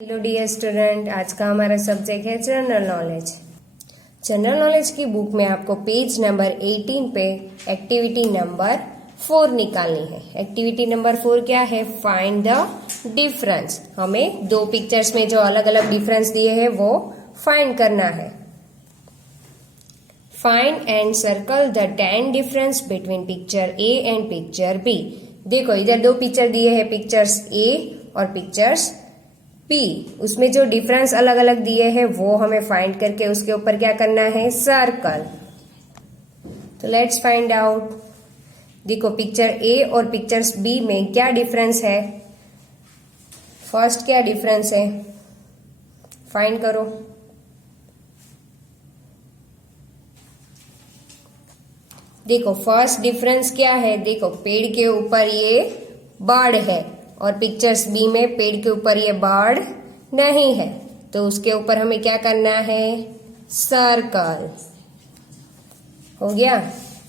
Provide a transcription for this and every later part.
Hello dear student, आज का हमारा सब्जेक्ट है जनरल नॉलेज। जनरल नॉलेज की बुक में आपको पेज नंबर 18 पे एक्टिविटी नंबर 4 निकालनी है। एक्टिविटी नंबर 4 क्या है? Find the difference. हमें दो पिक्चर्स में जो अलग अलग डिफरेंस दिए हैं वो फाइंड करना है। Find and circle the 10 difference between picture A and picture B. देखो, इधर दो पिक्चर दिए हैं, पिक्चर्स ए और पिक्चर्स पी। उसमें जो डिफरेंस अलग अलग दिए हैं वो हमें फाइंड करके उसके ऊपर क्या करना है? सर्कल। तो लेट्स फाइंड आउट। देखो, पिक्चर ए और पिक्चर्स बी में क्या डिफरेंस है? फर्स्ट क्या डिफरेंस है? फाइंड करो। देखो, फर्स्ट डिफरेंस क्या है? देखो, पेड़ के ऊपर ये बर्ड है और पिक्चर्स बी में पेड़ के ऊपर ये बर्ड नहीं है, तो उसके ऊपर हमें क्या करना है? सर्कल। हो गया।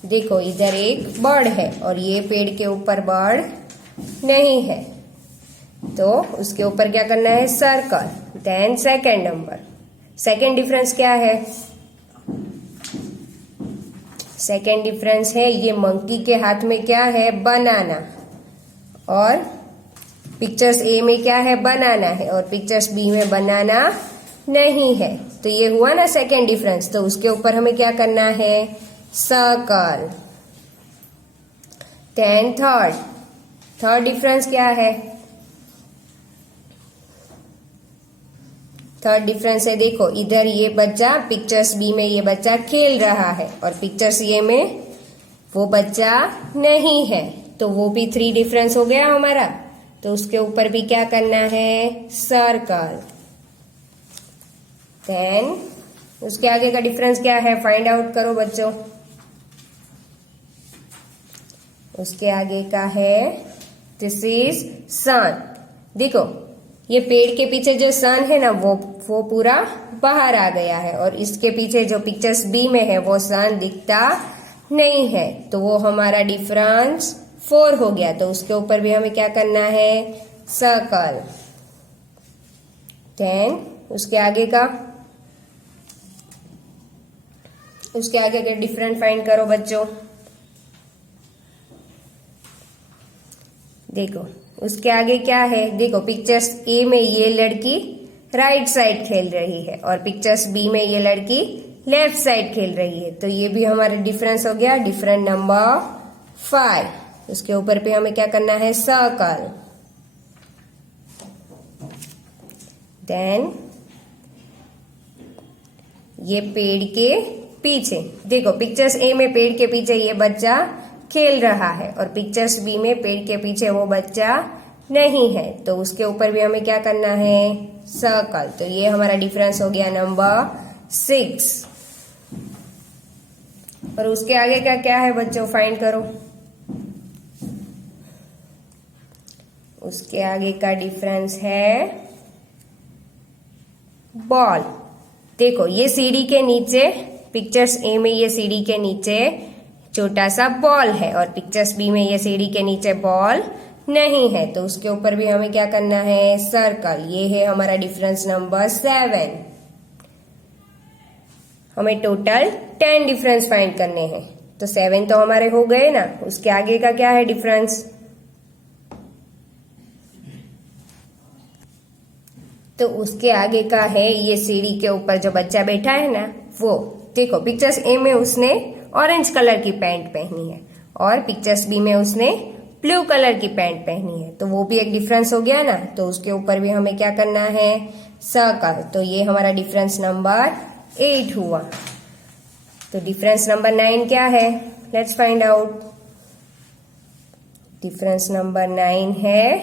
देखो, इधर एक बर्ड है और ये पेड़ के ऊपर बर्ड नहीं है, तो उसके ऊपर क्या करना है? Circle. Then second number, second difference क्या है? सेकेंड डिफरेंस है ये मंकी के हाथ में क्या है? बनाना। और पिक्चर्स ए में क्या है? बनाना है और पिक्चर्स बी में बनाना नहीं है, तो ये हुआ ना सेकेंड डिफरेंस। तो उसके ऊपर हमें क्या करना है? सर्कल। देन थर्ड डिफरेंस क्या है? थर्ड डिफरेंस है, देखो, इधर ये बच्चा पिक्चर्स बी में ये बच्चा खेल रहा है और पिक्चर्स ए में वो बच्चा नहीं है, तो वो भी 3 डिफरेंस हो गया हमारा। तो उसके ऊपर भी क्या करना है? सर्कल। देन उसके आगे का डिफरेंस क्या है? फाइंड आउट करो बच्चों। उसके आगे का है दिस इज सन। देखो, ये पेड़ के पीछे जो सन है ना वो पूरा बाहर आ गया है और इसके पीछे जो पिक्चर्स बी में है वो सन दिखता नहीं है, तो वो हमारा डिफरेंस 4 हो गया। तो उसके ऊपर भी हमें क्या करना है? सर्कल। देन उसके आगे का डिफरेंट फाइंड करो बच्चों। देखो, उसके आगे क्या है? देखो, पिक्चर्स ए में ये लड़की राइट साइड खेल रही है और पिक्चर्स बी में ये लड़की लेफ्ट साइड खेल रही है, तो ये भी हमारा डिफरेंस हो गया, डिफरेंट नंबर 5। उसके ऊपर पे हमें क्या करना है? सर्कल। देन ये पेड़ के पीछे, देखो, पिक्चर्स ए में पेड़ के पीछे ये बच्चा खेल रहा है और पिक्चर्स बी में पेड़ के पीछे वो बच्चा नहीं है, तो उसके ऊपर भी हमें क्या करना है? सर्कल। तो ये हमारा डिफरेंस हो गया नंबर 6। और उसके आगे का क्या है बच्चों? फाइंड करो। उसके आगे का डिफरेंस है बॉल। देखो, ये सीढ़ी के नीचे, पिक्चर्स ए में ये सीढ़ी के नीचे छोटा सा बॉल है और पिक्चर्स बी में ये सीढ़ी के नीचे बॉल नहीं है, तो उसके ऊपर भी हमें क्या करना है? सर्कल। ये है हमारा डिफरेंस नंबर 7। हमें टोटल 10 डिफरेंस फाइंड करने हैं, तो 7 तो हमारे हो गए ना। उसके आगे का क्या है डिफरेंस? तो उसके आगे का है ये सीढ़ी के ऊपर जो बच्चा बैठा है ना वो। देखो, पिक्चर्स ए में उसने ऑरेंज कलर की पैंट पहनी है और पिक्चर्स बी में उसने ब्लू कलर की पैंट पहनी है, तो वो भी एक डिफरेंस हो गया ना। तो उसके ऊपर भी हमें क्या करना है? सर्कल। तो ये हमारा डिफरेंस नंबर 8 हुआ। तो डिफरेंस नंबर 9 क्या है? Let's find out. Difference number 9 है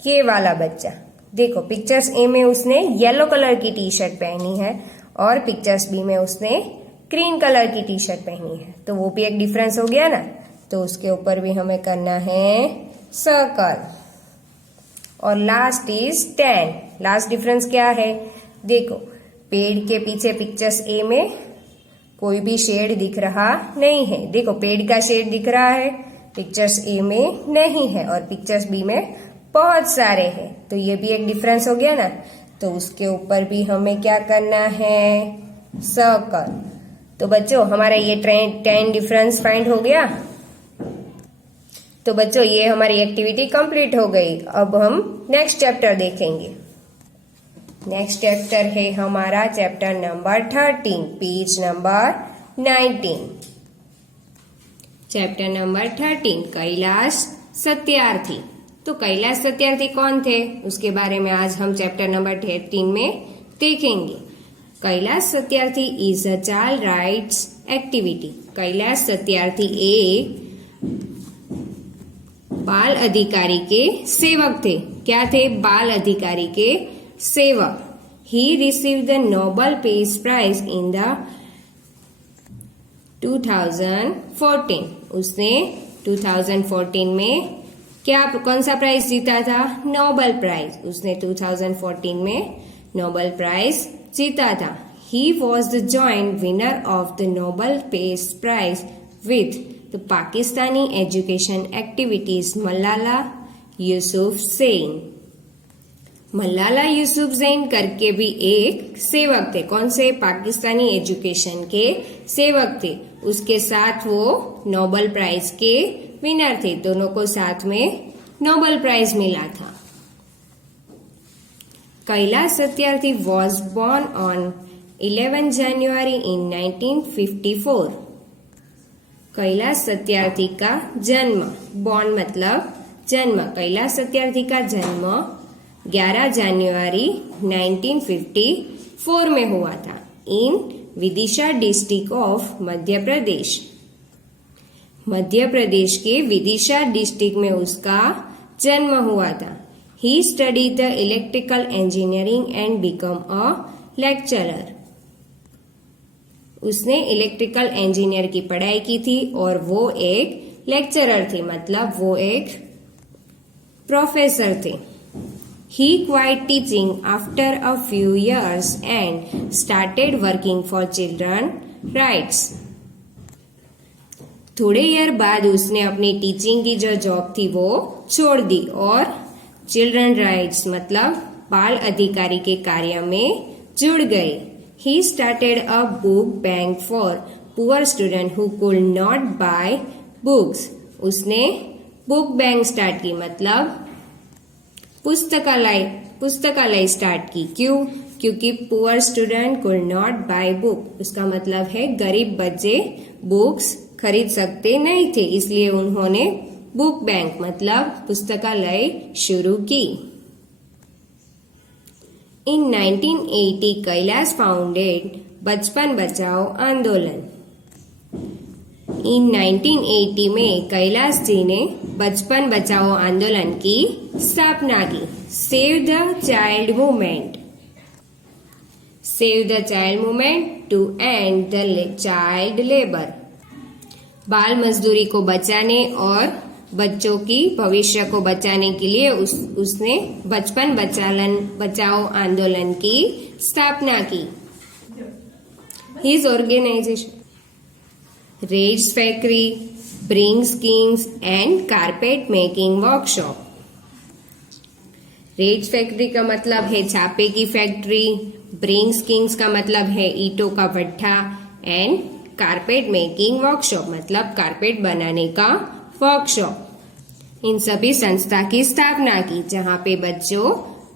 ये वाला बच्चा। देखो, पिक्चर्स ए में उसने येलो कलर की टी शर्ट पहनी है और पिक्चर्स बी में उसने ग्रीन कलर की टी शर्ट पहनी है, तो वो भी एक डिफरेंस हो गया ना। तो उसके ऊपर भी हमें करना है सर्कल। और लास्ट इज 10। लास्ट डिफरेंस क्या है? देखो, पेड़ के पीछे पिक्चर्स ए में कोई भी शेड दिख रहा नहीं है। देखो, पेड़ का शेड दिख रहा है, पिक्चर्स ए में नहीं है और पिक्चर्स बी में बहुत सारे हैं, तो ये भी एक डिफरेंस हो गया ना। तो उसके ऊपर भी हमें क्या करना है, सर्कल। तो बच्चों हमारा ये 10 डिफरेंस फाइंड हो गया। तो बच्चों ये हमारी एक्टिविटी कंप्लीट हो गई। अब हम नेक्स्ट चैप्टर देखेंगे। नेक्स्ट चैप्टर है हमारा chapter number 13, page number 19। Chapter number 13, Kailash Satyarthi. तो कैलाश सत्यार्थी कौन थे, उसके बारे में आज हम चैप्टर नंबर 13 में देखेंगे। Kailash Satyarthi is a child rights activity. Kailash Satyarthi एक बाल अधिकारी के सेवक थे। क्या थे, बाल अधिकारी के सेवक। He received the Nobel peace prize in the 2014। उसने 2014 में कौन सा प्राइज जीता था, नोबेल प्राइज। उसने 2014 में नोबेल प्राइज जीता था। He was the joint winner of the Nobel peace prize with the Pakistani education activities Malala Yousafzai. Malala Yousafzai करके भी एक सेवक थे। कौन से, पाकिस्तानी एजुकेशन के सेवक थे। उसके साथ वो नोबेल प्राइज के विनर थे। दोनों को साथ में नोबेल प्राइज मिला था। Kailash Satyarthi was born on 11 January in 1954। Kailash Satyarthi का जन्म, बोर्न मतलब जन्म, कैलाश सत्यार्थी का जन्म 11 जनवरी 1954 में हुआ था इन विदिशा डिस्ट्रिक्ट ऑफ मध्य प्रदेश। मध्य प्रदेश के विदिशा डिस्ट्रिक्ट में उसका जन्म हुआ था। He studied the electrical engineering and become a lecturer. उसने इलेक्ट्रिकल इंजीनियर की पढ़ाई की थी और वो एक लेक्चरर थे, मतलब वो एक प्रोफेसर थे। He quit teaching after a few years and started working for children rights. थोड़े ईयर बाद उसने अपनी टीचिंग की जो जॉब थी वो छोड़ दी और चिल्ड्रन राइट्स मतलब बाल अधिकारी के कार्य में जुड़ गए। He started a book bank for poor students who could not buy books. उसने बुक बैंक स्टार्ट की, मतलब पुस्तकालय स्टार्ट की। क्यों, क्योंकि poor student could not buy book. उसका मतलब है गरीब बच्चे बुक्स खरीद सकते नहीं थे, इसलिए उन्होंने बुक बैंक मतलब पुस्तकालय शुरू की। इन 1980 कैलाश फाउंडेड बचपन बचाओ आंदोलन। इन 1980 में कैलाश जी ने बचपन बचाओ आंदोलन की स्थापना की। Save the child movement. Save the child movement to end the child labour. बाल मजदूरी को बचाने और बच्चों की भविष्य को बचाने के लिए उसने बचपन बचाओ आंदोलन की स्थापना की। His organization raids factory, brick kilns and carpet making workshop. Raids factory का मतलब है छापे की फैक्ट्री, ब्रिंग्स किंग्स का मतलब है ईंटों का भट्ठा एंड कारपेट मेकिंग वर्कशॉप मतलब कारपेट बनाने का वर्कशॉप। इन सभी संस्था की स्थापना की जहाँ पे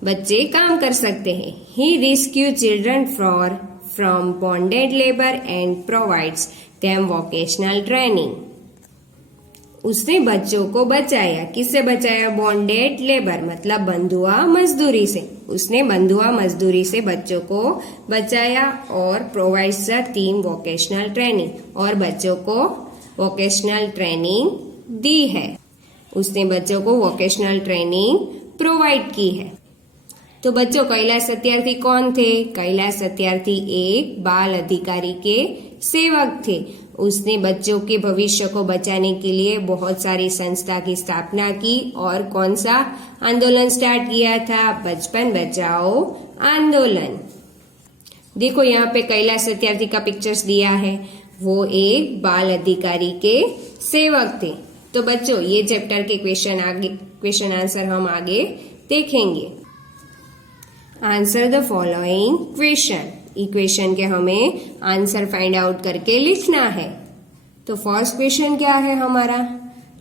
बच्चे काम कर सकते हैं। He rescue children from bonded labour and provides them vocational training. उसने बच्चों को बचाया। किससे बचाया, बॉन्डेड लेबर मतलब बंधुआ मजदूरी से। उसने बंधुआ मजदूरी से बच्चों को बचाया और प्रोवाइड्स टीम वोकेशनल ट्रेनिंग और बच्चों को वोकेशनल ट्रेनिंग दी है। उसने बच्चों को वोकेशनल ट्रेनिंग प्रोवाइड की है। तो बच्चों कैलाश सत्यार्थी कौन थे? कैलाश सत्यार्थी एक बाल अधिकारी के सेवक थे। उसने बच्चों के भविष्य को बचाने के लिए बहुत सारी संस्था की स्थापना की और कौन सा आंदोलन स्टार्ट किया था? बचपन बचाओ आंदोलन। देखो यहाँ पे कैलाश सत्यार्थी का पिक्चर्स दिया है। वो एक बाल अधिकारी के सेवक थे। तो बच्चों ये चैप्टर के क्वेश्चन आंसर हम आगे देखेंगे। Answer the following question. Equation के हमें आंसर फाइंड आउट करके लिखना है। तो फर्स्ट क्वेश्चन क्या है हमारा?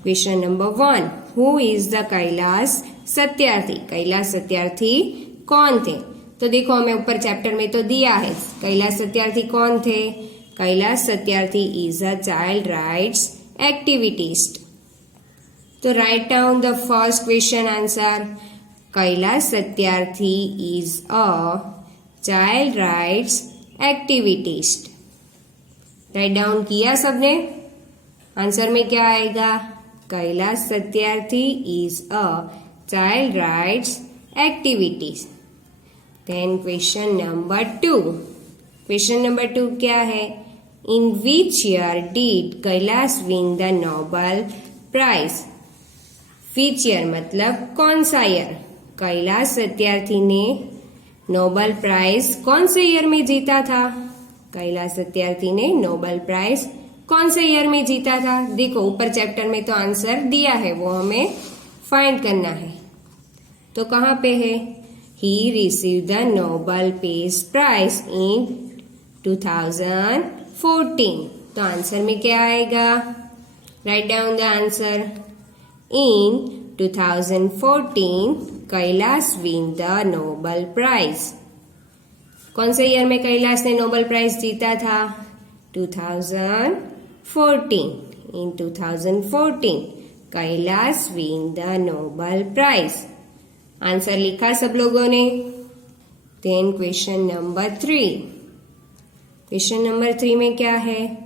Question number 1, who is the Kailash Satyarthi? Kailash Satyarthi कौन थे? तो देखो हमें ऊपर चैप्टर में तो दिया है कैलाश सत्यार्थी कौन थे। Kailash Satyarthi is a child rights activist. तो write down the first question answer. Kailash Satyarthi is a child rights activist. Write down किया सबने? आंसर में क्या आएगा? Kailash Satyarthi is a child rights activities. Then question number 2। Question number 2 क्या है? In which year did Kailash win the Nobel prize? Which year मतलब कौन सा ईयर? कैलाश सत्यार्थी ने नोबेल प्राइज कौन से ईयर में जीता था? कैलाश सत्यार्थी ने नोबेल प्राइज कौन से ईयर में जीता था? देखो ऊपर चैप्टर में तो आंसर दिया है, वो हमें फाइंड करना है। तो कहाँ पे है? He receive the Nobel peace prize in 2014। तो आंसर में क्या आएगा? Write down the answer. In 2014 Kailash win the Nobel prize. कौन से ईयर में कैलाश ने नोबेल प्राइज जीता था? 2014। In 2014 Kailash win the Nobel prize. Answer लिखा सब लोगों ने? Then question number 3। Question number 3 में क्या है?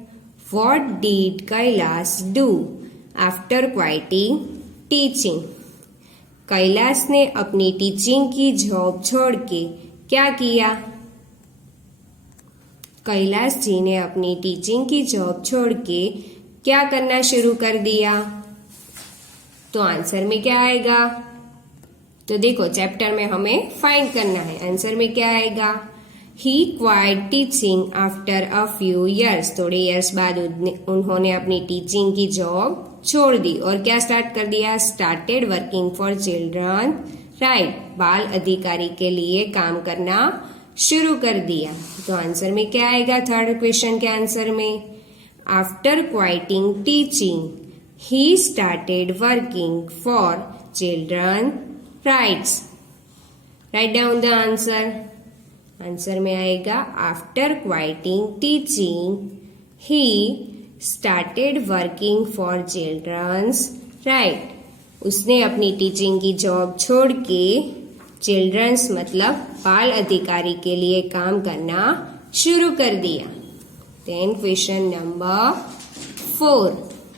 What did Kailash do after quitting teaching? Kailash ने अपनी टीचिंग की जॉब छोड़ के क्या किया? कैलाश जी ने अपनी टीचिंग की जॉब छोड़ के क्या करना शुरू कर दिया? तो आंसर में क्या आएगा? तो देखो चैप्टर में हमें फाइंड करना है। आंसर में क्या आएगा? He quit teaching after a few years. थोड़े ईयर्स बाद उन्होंने अपनी टीचिंग की जॉब छोड़ दी और क्या स्टार्ट कर दिया? Started working for children right. बाल अधिकारी के लिए काम करना शुरू कर दिया। तो आंसर में क्या आएगा? थर्ड क्वेश्चन के आंसर में after quitting teaching he started working for children rights. Write down the answer. Answer में आएगा after quitting teaching he started working for children's right. उसने अपनी टीचिंग की जॉब छोड़ के चिल्ड्रंस मतलब बाल अधिकारी के लिए काम करना शुरू कर दिया। Then question number 4।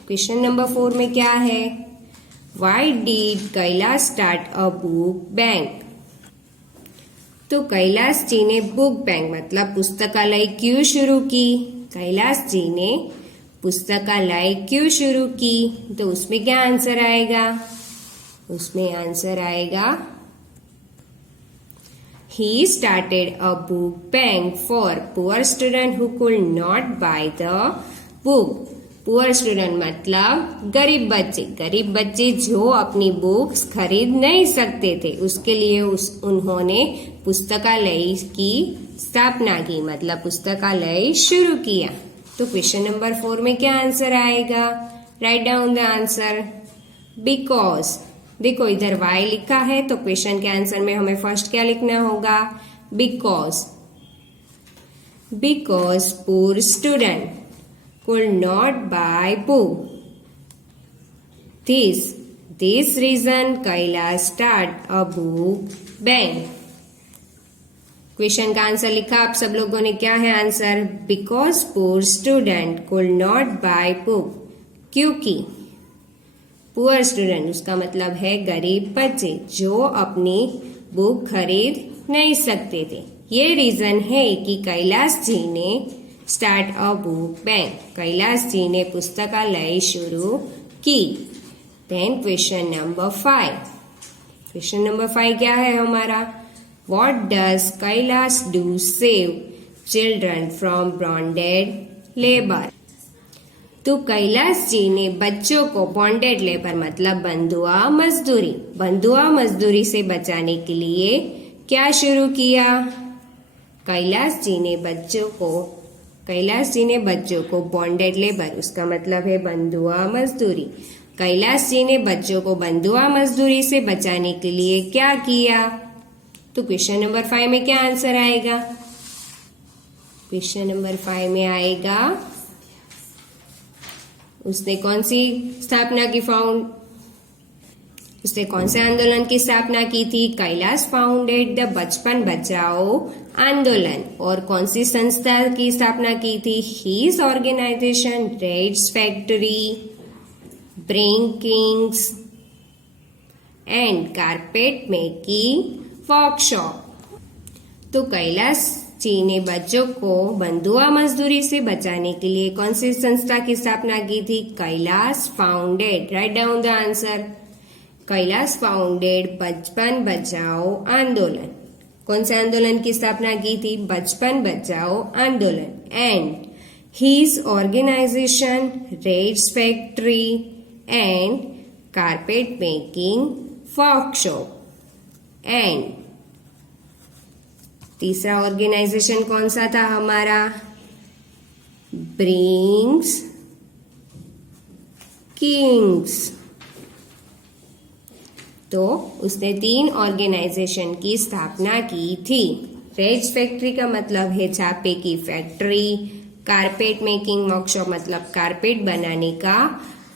Question number 4 में क्या है? Why did Kailash start a book bank? तो कैलाश जी ने बुक बैंक मतलब पुस्तकालय क्यों शुरू की? कैलाश जी ने पुस्तकालय क्यों शुरू की? तो उसमें क्या आंसर आएगा? उसमें आंसर आएगा He started a book bank for poor student who could not buy the book. Poor student मतलब गरीब बच्चे जो अपनी बुक्स खरीद नहीं सकते थे, उसके लिए उन्होंने पुस्तकालय की स्थापना की मतलब पुस्तकालय शुरू किया। तो क्वेश्चन नंबर 4 में क्या आंसर आएगा? Write down the answer. Because देखो इधर वाई लिखा है तो क्वेश्चन के आंसर में हमें फर्स्ट क्या लिखना होगा? Because poor student could not buy book. This reason Kailash start a book bank. Question का आंसर लिखा आप सब लोगों ने, क्या है answer? Because poor student could not buy book. क्योंकि पुअर स्टूडेंट उसका मतलब है गरीब बच्चे जो अपनी बुक खरीद नहीं सकते थे। ये रीजन है कि कैलाश जी ने start a book bank, Kailash ji ने पुस्तकालय शुरू की। Then question number 5। Question number 5 क्या है हमारा? What does Kailash do save children from bonded labour? तो कैलाश जी ने बच्चों को बॉन्डेड लेबर मतलब बंधुआ मजदूरी से बचाने के लिए क्या शुरू किया? कैलाश जी ने बच्चों को बॉन्डेड लेबर, उसका मतलब है बंधुआ मजदूरी। कैलाश जी ने बच्चों को बंधुआ मजदूरी से बचाने के लिए क्या किया? तो क्वेश्चन नंबर 5 में क्या आंसर आएगा? क्वेश्चन नंबर 5 में आएगा, उसने कौन से आंदोलन की स्थापना की थी? कैलाश फाउंडेड द बचपन बचाओ आंदोलन। और कौन सी संस्था की स्थापना की थी? His organization raids factory, brick kilns and carpet making workshop. तो कैलाश जी ने बच्चों को बंधुआ मजदूरी से बचाने के लिए कौन सी संस्था की स्थापना की थी? Kailash founded, right down the answer. Kailash founded बचपन बचाओ आंदोलन। कौन से आंदोलन की स्थापना की थी? Bachpan Bachao Andolan. And his organization raids factory and carpet making workshop. And तीसरा ऑर्गेनाइजेशन कौन सा था हमारा? Brick kilns. तो उसने 3 ऑर्गेनाइजेशन की स्थापना की थी। रेड्स फैक्ट्री का मतलब है छापे की फैक्ट्री, कारपेट मेकिंग वर्कशॉप मतलब कारपेट बनाने का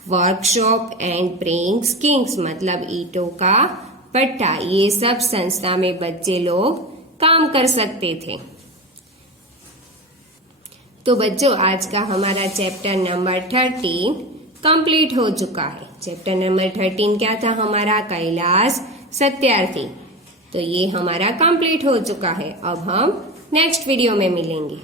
वर्कशॉप, एंड ब्रिंग्स किंग्स मतलब ईंटों का पट्टा। ये सब संस्था में बच्चे लोग काम कर सकते थे। तो बच्चों, आज का हमारा चैप्टर नंबर 13 कंप्लीट हो चुका है। चैप्टर नंबर 13 क्या था हमारा? कैलाश सत्यार्थी। तो ये हमारा कंप्लीट हो चुका है। अब हम नेक्स्ट वीडियो में मिलेंगे।